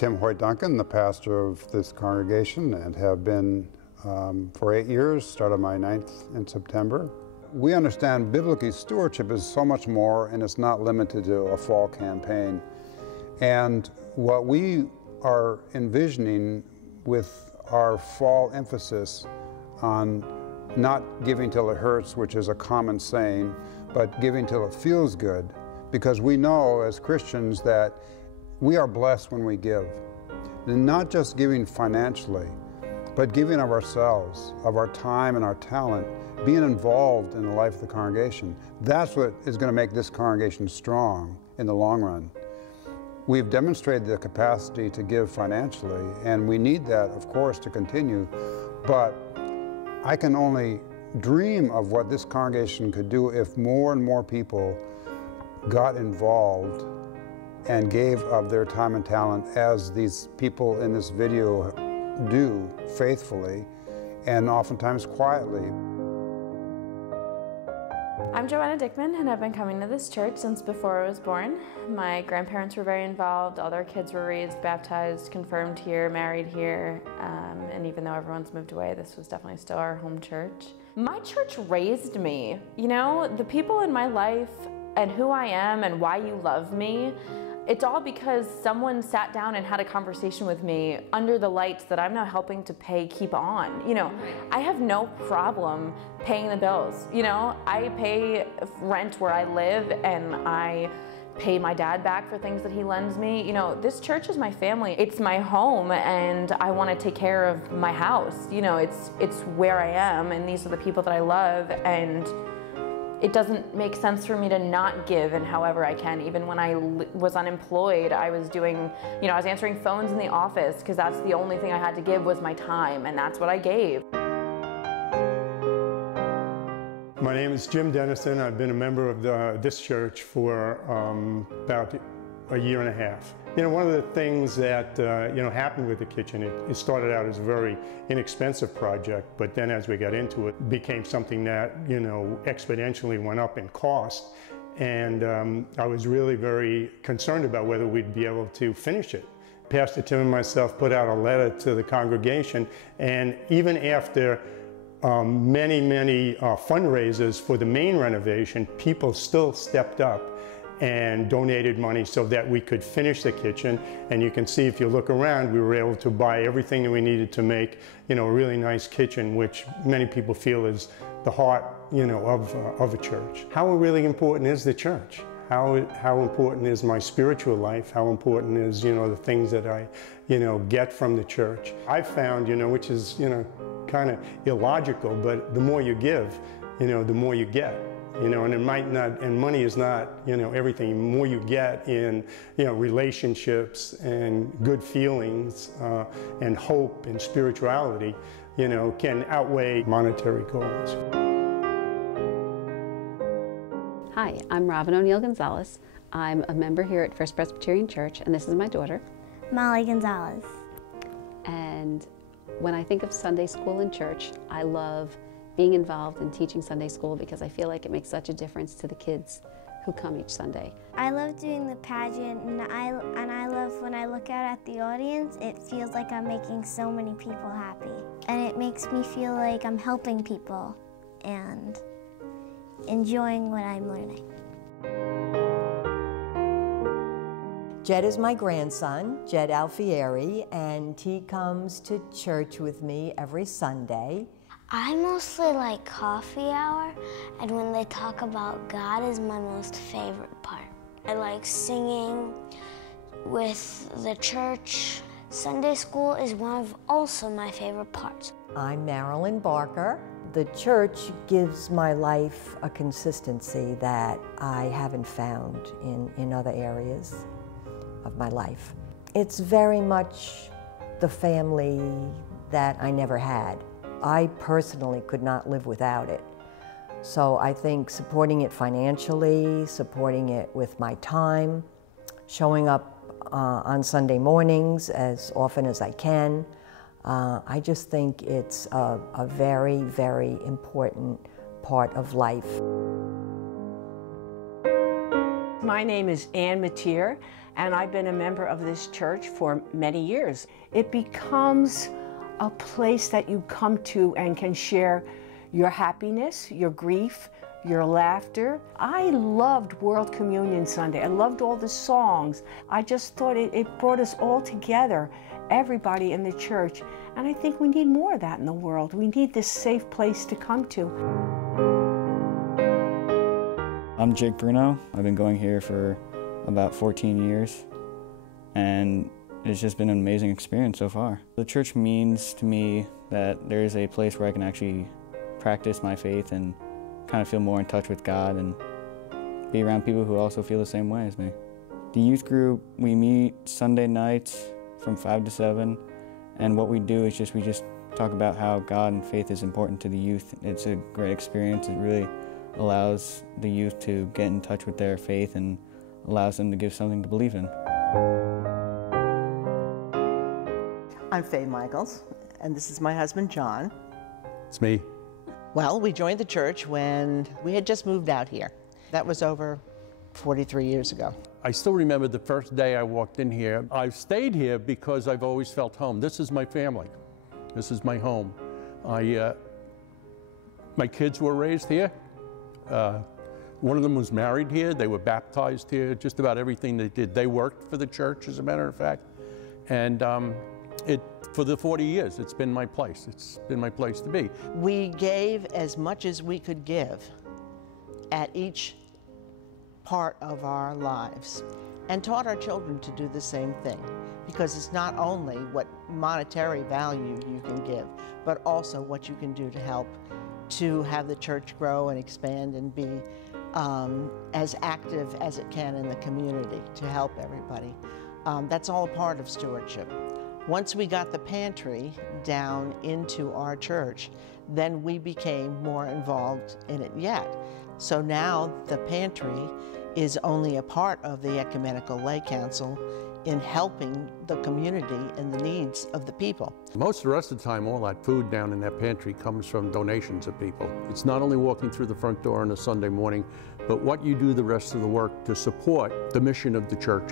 Tim Hoyt Duncan, the pastor of this congregation, and have been for 8 years, started my 9th in September. We understand biblically stewardship is so much more, and it's not limited to a fall campaign. And what we are envisioning with our fall emphasis on not giving till it hurts, which is a common saying, but giving till it feels good, because we know as Christians that we are blessed when we give. And not just giving financially, but giving of ourselves, of our time and our talent, being involved in the life of the congregation. That's what is going to make this congregation strong in the long run. We've demonstrated the capacity to give financially, and we need that, of course, to continue, but I can only dream of what this congregation could do if more and more people got involved and gave of their time and talent, as these people in this video do faithfully and oftentimes quietly. I'm Joanna Dickman, and I've been coming to this church since before I was born. My grandparents were very involved. All their kids were raised, baptized, confirmed here, married here, and even though everyone's moved away, this was definitely still our home church. My church raised me. You know, the people in my life and who I am and why you love me, it's all because someone sat down and had a conversation with me under the lights that I'm now helping to keep on. You know, I have no problem paying the bills. You know, I pay rent where I live, and I pay my dad back for things that he lends me. You know, this church is my family. It's my home, and I want to take care of my house. You know, it's where I am, and these are the people that I love, and it doesn't make sense for me to not give in however I can. Even when I was unemployed, I was doing, you know, I was answering phones in the office because that's the only thing I had to give was my time, and that's what I gave. My name is Jim Dennison. I've been a member of this church for about a year and a half. You know, one of the things that happened with the kitchen, it started out as a very inexpensive project, but then as we got into it, became something that, you know, exponentially went up in cost. And I was really very concerned about whether we'd be able to finish it. Pastor Tim and myself put out a letter to the congregation, and even after many fundraisers for the main renovation, people still stepped up and donated money so that we could finish the kitchen. And you can see, if you look around, we were able to buy everything that we needed to make, you know, a really nice kitchen, which many people feel is the heart, you know, of a church. How really important is the church? How important is my spiritual life? How important is, you know, the things that I, you know, get from the church? I've found, you know, which is, you know, kind of illogical, but the more you give, you know, the more you get. You know, and it might not, and money is not, you know, everything. The more you get in, you know, relationships and good feelings and hope and spirituality, you know, can outweigh monetary goals. Hi, I'm Robin O'Neill Gonzalez. I'm a member here at First Presbyterian Church, and this is my daughter, Molly Gonzalez. And when I think of Sunday school in church, I love being involved in teaching Sunday school because I feel like it makes such a difference to the kids who come each Sunday. I love doing the pageant, and I love when I look out at the audience, it feels like I'm making so many people happy. And it makes me feel like I'm helping people and enjoying what I'm learning. Jed is my grandson, Jed Alfieri, and he comes to church with me every Sunday. I mostly like coffee hour, and when they talk about God is my most favorite part. I like singing with the church. Sunday school is one of also my favorite parts. I'm Marilyn Barker. The church gives my life a consistency that I haven't found in other areas of my life. It's very much the family that I never had. I personally could not live without it. So I think supporting it financially, supporting it with my time, showing up on Sunday mornings as often as I can, I just think it's a very, very important part of life. My name is Ann Mateer, and I've been a member of this church for many years. It becomes a place that you come to and can share your happiness, your grief, your laughter. I loved World Communion Sunday. I loved all the songs. I just thought it brought us all together, everybody in the church. And I think we need more of that in the world. We need this safe place to come to. I'm Jake Bruno. I've been going here for about 14 years, and it's just been an amazing experience so far. The church means to me that there is a place where I can actually practice my faith and kind of feel more in touch with God and be around people who also feel the same way as me. The youth group, we meet Sunday nights from 5 to 7, and what we do is we just talk about how God and faith is important to the youth. It's a great experience. It really allows the youth to get in touch with their faith and allows them to give something to believe in. I'm Faye Michaels, and this is my husband, John. It's me. Well, we joined the church when we had just moved out here. That was over 43 years ago. I still remember the first day I walked in here. I've stayed here because I've always felt home. This is my family. This is my home. My kids were raised here. One of them was married here. They were baptized here. Just about everything they did. They worked for the church, as a matter of fact. And for the 40 years, it's been my place. It's been my place to be. We gave as much as we could give at each part of our lives and taught our children to do the same thing, because it's not only what monetary value you can give, but also what you can do to help to have the church grow and expand and be as active as it can in the community to help everybody. That's all a part of stewardship. Once we got the pantry down into our church, then we became more involved in it yet. So now the pantry is only a part of the Ecumenical Lay Council in helping the community and the needs of the people. Most of the rest of the time, all that food down in that pantry comes from donations of people. It's not only walking through the front door on a Sunday morning, but what you do the rest of the work to support the mission of the church.